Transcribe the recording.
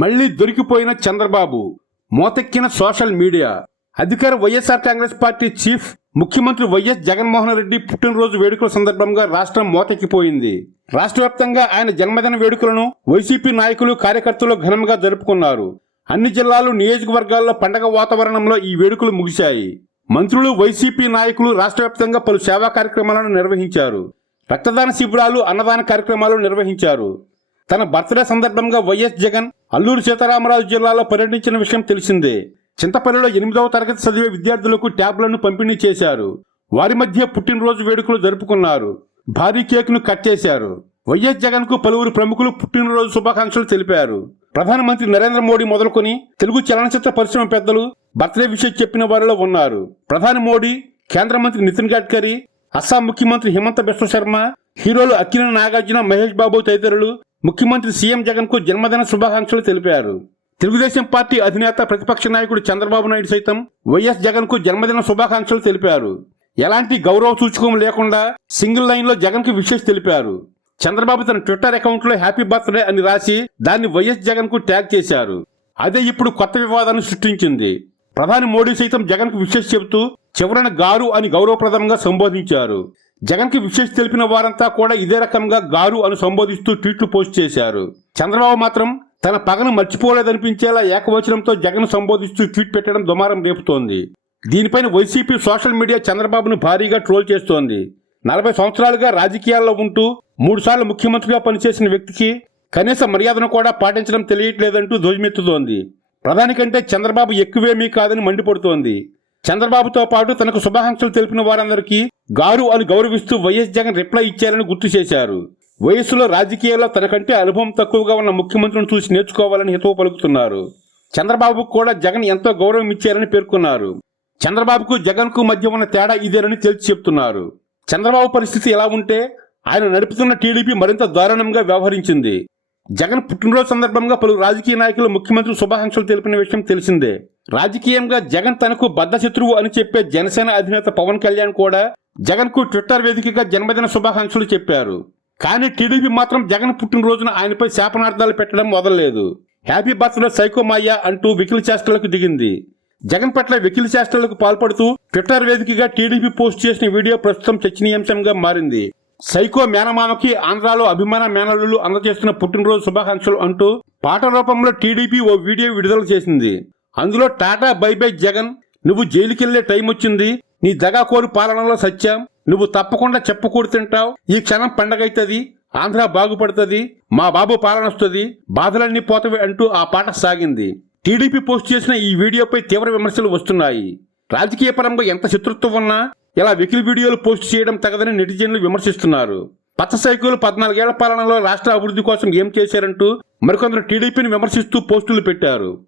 మళ్ళీ దొరికిపోయిన చంద్రబాబు మోతెక్కిన social media. అధికార వైఎస్ఆర్ కాంగ్రెస్ పార్టీ చీఫ్ ముఖ్యమంత్రి వైఎస్ జగన్మోహన్ రెడ్డి పుట్టినరోజు వేడుకల సందర్భంగా రాష్ట్రం మోతెక్కిపోయింది. రాష్ట్ర వ్యాప్తంగా ఆయన జన్మదిన వేడుకలను వైసీపీ నాయకులు కార్యకర్తలు ఘనంగా జరుపుకున్నారు. అన్ని జిల్లాలు నియోజకవర్గాల్లో పండగ వాతావరణంలో ఈ వేడుకలు ముగిశాయి. మంత్రులు వైసీపీ నాయకులు రాష్ట్ర వ్యాప్తంగా పలు సేవా కార్యక్రమాలను నిర్వహించారు. రక్తదాన శిబిరాలు అన్నదాన కార్యక్రమాలు నిర్వహించారు. తన బర్త్డే సందర్భంగా వైఎస్ జగన్ అల్లూరు సీతారామరాజు జిల్లాలో పర్యటించిన విషయం తెలిసిందే. చింతపల్లిలో ఎనిమిదవ తరగతి చదివే విద్యార్థులకు ట్యాబ్లను పంపిణీ చేశారు. వారి మధ్య పుట్టినరోజు వేడుకలు జరుపుకున్నారు. భారీ కేక్ను కట్ చేశారు. వైఎస్ జగన్కు పలువురు ప్రముఖులు పుట్టినరోజు శుభాకాంక్షలు తెలిపారు. ప్రధానమంత్రి నరేంద్ర మోడీ మొదలుకొని తెలుగు చలనచిత్ర పరిశ్రమ పెద్దలు బర్త్డే విషయం చెప్పిన వారిలో ఉన్నారు. ప్రధాని మోడీ కేంద్ర మంత్రి నితిన్ గడ్కరీ అస్సాం ముఖ్యమంత్రి హిమంత బిశ్వ శర్మ హీరోలు అక్కిన నాగార్జున మహేష్ బాబు తదితరులు ముఖ్యమంత్రి సీఎం జగన్కు జన్మదిన శుభాకాంక్షలు తెలిపారు. తెలుగుదేశం పార్టీ అధినేత ప్రతిపక్ష నాయకుడు చంద్రబాబు నాయుడు సైతం వైఎస్ జగన్కు జన్మదిన శుభాకాంక్షలు తెలిపారు. ఎలాంటి గౌరవ సూచకం లేకుండా సింగిల్ లైన్లో జగన్కు విషెస్ తెలిపారు. చంద్రబాబు తన ట్విట్టర్ అకౌంట్లో హ్యాపీ బర్త్డే అని రాసి దాన్ని వైఎస్ జగన్కు ట్యాగ్ చేశారు. అదే ఇప్పుడు కొత్త వివాదాన్ని సృష్టించింది. ప్రధాని మోడీ సైతం జగన్కు విషెస్ చెబుతూ చివరన గారు అని గౌరవప్రదంగా సంబోధించారు. జగన్కి విశేష తెలిపిన వారంతా కూడా ఇదే రకంగా గారు అని సంబోధిస్తూ ట్వీట్లు పోస్ట్ చేశారు. చంద్రబాబు మాత్రం తన పగను మర్చిపోలేదనిపించేలా ఏకవచనంతో జగన్ సంబోధిస్తూ ట్వీట్ పెట్టడం దుమారం రేపుతోంది. దీనిపైన వైసీపీ సోషల్ మీడియా చంద్రబాబును భారీగా ట్రోల్ చేస్తోంది. నలభై సంవత్సరాలుగా రాజకీయాల్లో ఉంటూ మూడుసార్లు ముఖ్యమంత్రిగా పనిచేసిన వ్యక్తికి కనీస మర్యాదను కూడా పాటించడం తెలియట్లేదంటూ ధ్వజమెత్తుతోంది. ప్రధాని కంటే చంద్రబాబు ఎక్కువేమీ కాదని మండిపడుతోంది. చంద్రబాబుతో పాటు తనకు శుభాకాంక్షలు తెలిపిన వారందరికీ గారు అని గౌరవిస్తూ వైఎస్ జగన్ రిప్లై ఇచ్చారని గుర్తు చేశారు. వయస్సులో రాజకీయాల్లో తనకంటే అనుభవం తక్కువగా ఉన్న ముఖ్యమంత్రిని చూసి నేర్చుకోవాలని హితవు పలుకుతున్నారు. చంద్రబాబుకు కూడా జగన్ ఎంతో గౌరవం ఇచ్చారని పేర్కొన్నారు. చంద్రబాబుకు జగన్కు మధ్య ఉన్న తేడా ఇదేనని తేల్చి చెప్తున్నారు. చంద్రబాబు పరిస్థితి ఎలా ఉంటే ఆయన నడుపుతున్న టీడీపీ మరింత దారుణంగా వ్యవహరించింది. జగన్ పుట్టినరోజు సందర్భంగా పలు రాజకీయ నాయకులు ముఖ్యమంత్రి శుభాకాంక్షలు తెలిపిన విషయం తెలిసిందే. రాజకీయంగా జగన్ తనకు బద్ద శత్రువు అని చెప్పే జనసేన అధినేత పవన్ కళ్యాణ్ కూడా జగన్కు ట్విట్టర్ వేదికగా జన్మదిన శుభాకాంక్షలు చెప్పారు. కానీ టీడీపీ మాత్రం జగన్ పుట్టినరోజున ఆయనపై శాపనార్థాలు పెట్టడం మొదలలేదు. హ్యాపీ బర్త్డే సైకో అంటూ వికిలి చేష్టలకు దిగింది. జగన్ పట్ల వెకిలి చేష్టలకు పాల్పడుతూ ట్విట్టర్ వేదికగా టీడీపీ పోస్ట్ చేసిన వీడియో ప్రస్తుతం చర్చనీయాంశంగా మారింది. సైకో మేనమామకి ఆంధ్రాలో అభిమాన మేనల్లులు అందజేస్తున్న పుట్టినరోజు శుభాకాంక్షలు అంటూ పాట రూపంలో టీడీపీ ఓ వీడియో విడుదల చేసింది. అందులో టాటా బై బై జగన్ నువ్వు జైలుకెళ్ళే టైం వచ్చింది నీ దగాకోరు పాలనలో సత్యం. నువ్వు తప్పకుండా చెప్పకూడు తింటావు. ఈ క్షణం పండగైతది. ఆంధ్ర బాగుపడుతుంది. మా బాబు పాలనొస్తుంది. బాధలన్నీ పోతవి అంటూ ఆ పాట సాగింది. టీడీపీ పోస్ట్ చేసిన ఈ వీడియోపై తీవ్ర విమర్శలు వస్తున్నాయి. రాజకీయ పరంగా ఎంత శత్రుత్వం ఉన్నా ఇలా వెకిలి వీడియోలు పోస్ట్ చేయడం తగదని నెటిజన్లు విమర్శిస్తున్నారు. పచ్చ సైకిల్ పద్నాలుగేళ్ళ పాలనలో రాష్ట్ర అభివృద్ధి కోసం ఏం చేశారంటూ మరికొందరు టీడీపీని విమర్శిస్తూ పోస్టులు పెట్టారు.